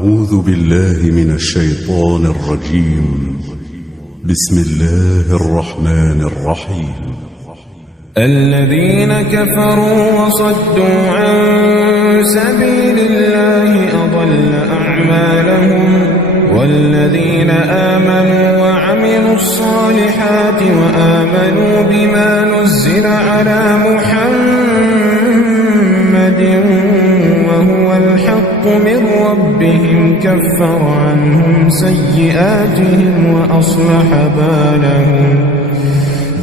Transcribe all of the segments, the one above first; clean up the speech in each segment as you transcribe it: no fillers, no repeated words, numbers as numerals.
أعوذ بالله من الشيطان الرجيم. بسم الله الرحمن الرحيم. الذين كفروا وصدوا عن سبيل الله أضل أعمالهم والذين آمنوا وعملوا الصالحات وآمنوا بما نزل على محمد وهو الحق من ربهم كفر عنهم سيئاتهم وأصلح بالهم.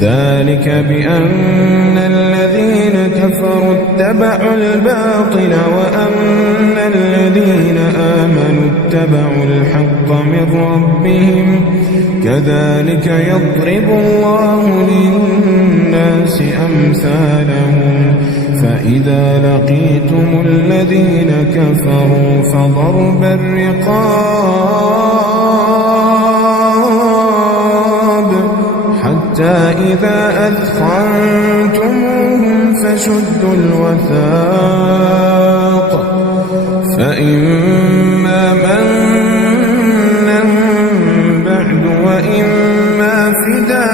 ذلك بأن الذين كفروا اتبعوا الباطل وأن الذين آمنوا اتبعوا الحق من ربهم كذلك يضرب الله للناس أمثالهم. فإذا لقيتم الذين كفروا فضرب الرقاب حتى إذا أثخنتموهم فشدوا الوثاق فإما منا بعد وإما فداء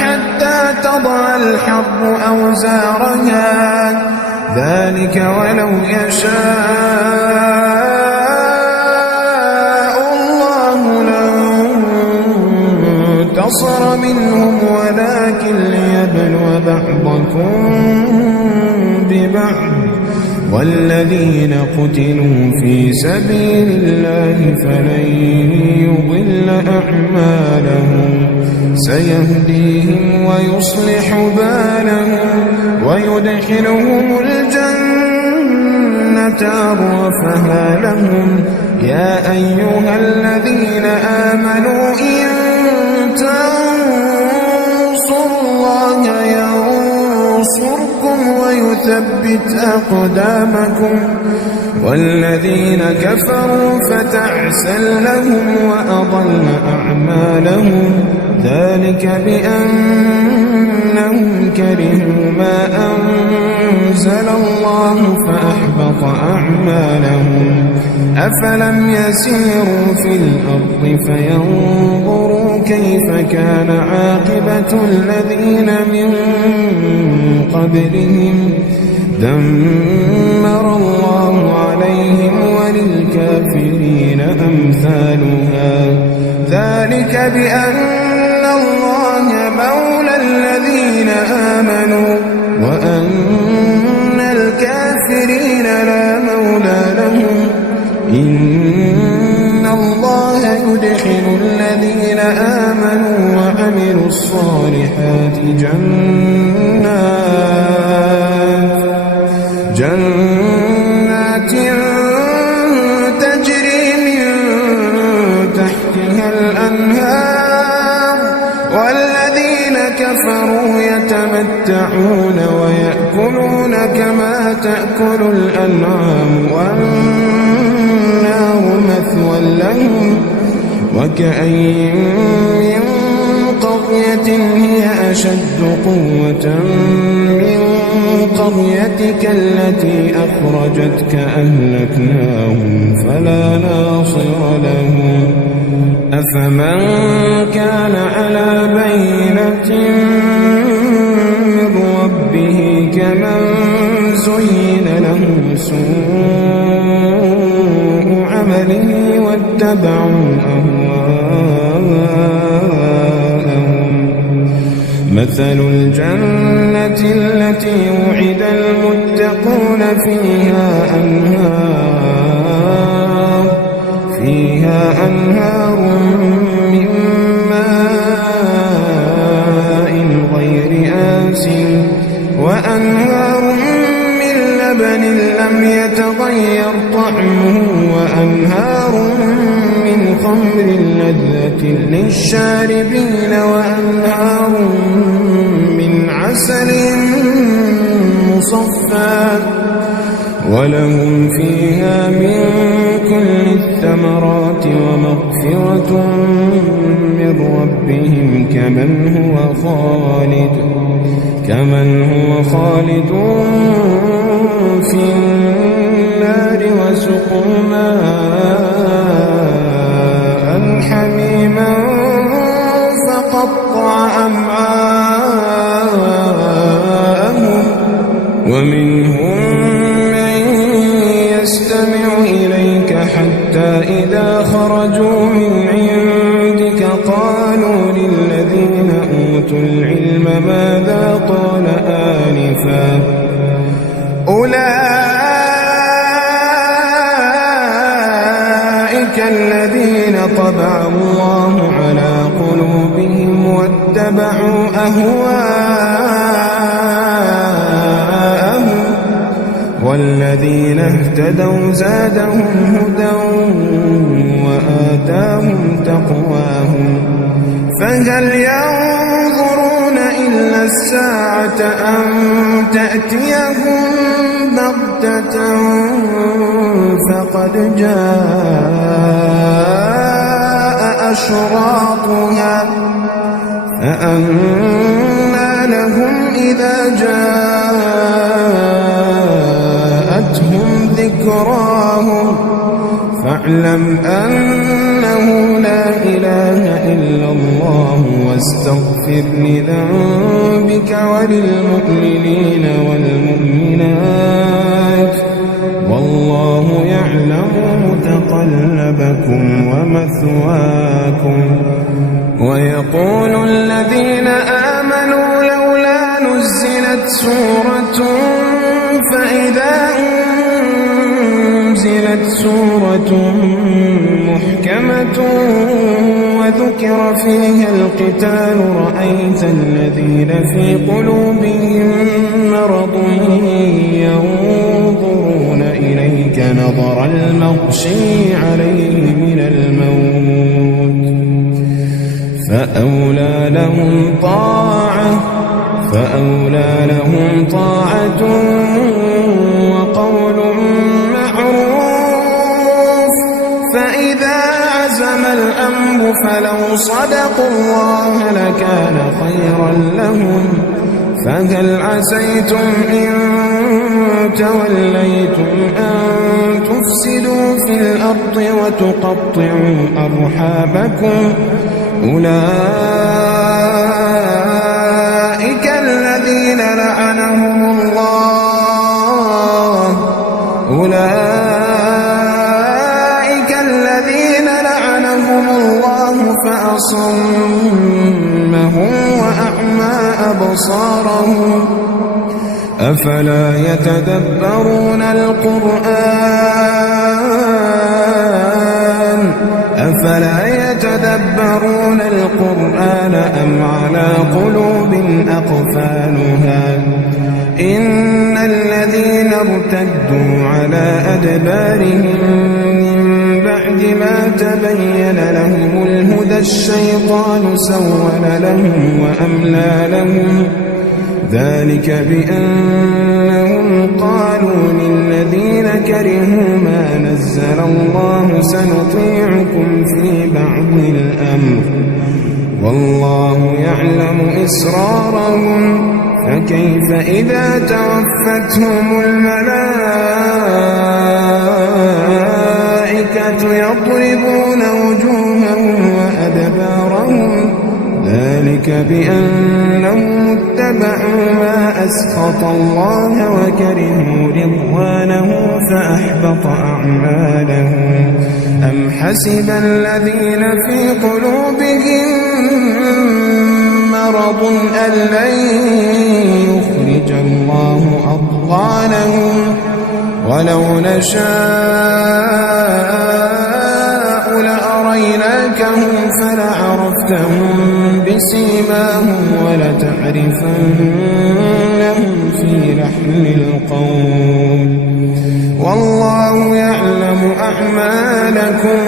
حتى تضع الحرب أوزارها ذلك ولو يشاء الله لانتصر منهم ولكن ليبلو بعضكم ببعض والذين قتلوا في سبيل الله فلن يضل أعمالهم سيهديهم ويصلح بالهم ويدخلهم الجنة عرفها لهم. يا أيها الذين آمنوا إن تنصروا الله ينصركم ويثبت أقدامكم والذين كفروا فتعسا لهم وأضل أعمالهم. ذلك بأنهم كرهوا ما أنزل الله فأحبط أعمالهم. أفلم يسيروا في الأرض فينظروا كيف كان عاقبة الذين من قبلهم دمر الله عليهم وللكافرين أمثالها. ذلك بأن الله مولى الذين آمنوا وأن الكافرين لا مولى لهم. إن الله يدخل الذين آمنوا وعملوا الصالحات جنات تجري من تحتها الأنهار والذين كفروا يتمتعون ويأكلون كما تأكل الأنعام والنار مثوى لهم. وكأين من قرية هي أشد قوة من قريتك التي أخرجتك أهلكناهم فلا ناصر لهم. أفمن كان على بينة من ربه كمن زين له سوء عمله واتبعوا أهواءهم. مثل الجنة التي وعد المتقون فيها أنهار من ماء غير آسن وأنهار من لبن لم يتغير طعمه وأنهار من خمر لذة للشاربين وأنهار من عسل مصفى ولهم فيها من كل الثمرات ومغفرة من ربهم كمن هو خالد في ماء حميما فقطع أمعاءهم ومنهم من يستمع إليك حتى إذا خرجوا من عندك قالوا للذين أوتوا العلم ماذا قال آنفا أولئك الذين طبع الله على قلوبهم واتبعوا أهواءهم والذين اهتدوا زادهم هدى وآتاهم تقواهم فهل ينظرون إلا الساعة أن تأتيهم بغتة فقد جاء أشراطها فأنى لهم إذا جاءتهم ذكراهم فاعلم أنه لا إله إلا الله واستغفر لذنبك وللمؤمنين والمؤمنات والله يعلم متقلبكم ومثواكم ويقول الذين آمنوا لولا نزلت سورة فإذا أنزلت سورة محكمة وذكر فيها القتال رأيت الذين في قلوبهم مرض ينظرون إليك نظر المغشي عليه من الموت فأولى لهم طاعة وقول معروف فإذا عزم الأمر فلو صدقوا الله لكان خيرا لهم فهل عسيتم إن توليتم أن تفسدوا في الأرض وتقطعوا أرحامكم أولئك الذين لعنهم الله فأصمهم وأعمى أبصارهم أفلا يتدبرون القرآن أم على قلوب أقفالها إن الذين ارتدوا على أدبارهم من بعد ما تبين لهم الهدى الشيطان سول لهم وأملى لهم ذلك بأنهم قالوا للذين كرهوا ما نزل الله سنطيعكم في بعض الأمر والله يعلم إسرارهم فكيف إذا توفتهم الملائكة يضربون وجوههم وأدبارهم ذلك بأنهم اتبعوا ما أسخط الله وكرهوا رضوانه فأحبط أعمالهم أم حسب الذين في قلوبهم مرض أن لن يخرج الله أضغانهم ولو نشاء لأريناكهم فلعرفتهم بسيماهم ولتعرفنهم في لحن القول والله يعلم أعمالكم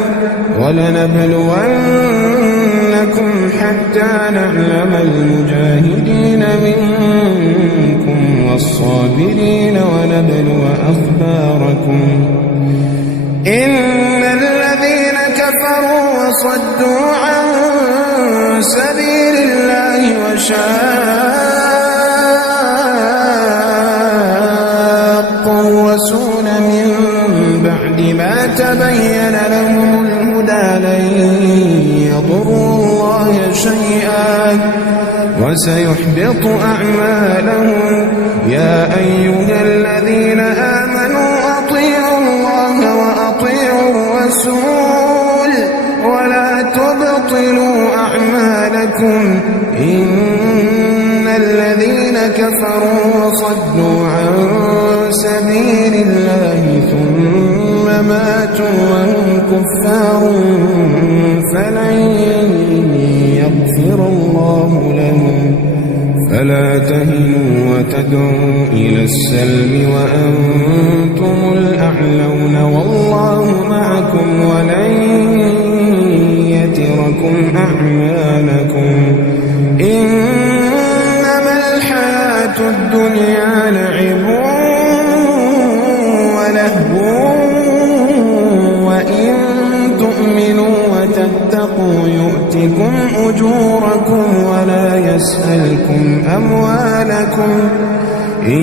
ولنبلونكم حتى نعلم المجاهدين منكم والصابرين ونبلو أخباركم إن الذين كفروا وصدوا عن سبيل الله وشاقوا الرسول من بعد ما وسيحبط أعمالهم. يا أيها الذين آمنوا أطيعوا الله وأطيعوا الرسول ولا تبطلوا أعمالكم. إن الذين كفروا وصدوا عن سبيل الله ثم ماتوا وهم كفار فلن يغفر الله لهم. فلا تهنوا وتدعوا إلى السلم وأنتم الأعلون والله معكم ولن يتركم أعمالكم. إنما الحياة الدنيا لعب ولهو وإن تؤمنوا وتتقوا يؤتكم أجوركم ولا يسألكم أموالكم. إن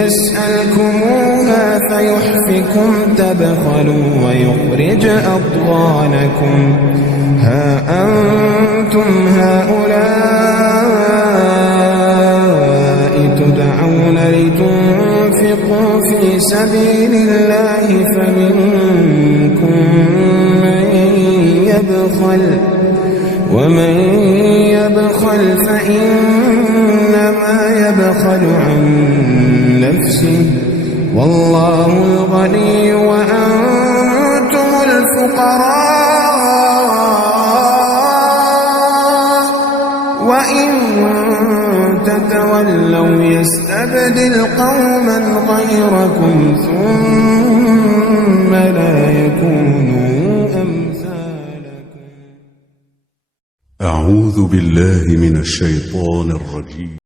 يسألكموها فيحفكم تبخلوا ويخرج أضغانكم. ها أنتم هؤلاء تدعون لتنفقوا في سبيل الله فمنكم من يبخل ومن يبخل فإنما يبخل عن نفسه والله الغني وأنتم الفقراء وإن تتولوا يستبدل قوما غيركم ثم لا يكونوا أمثالكم. أعوذ بالله من الشيطان الرجيم.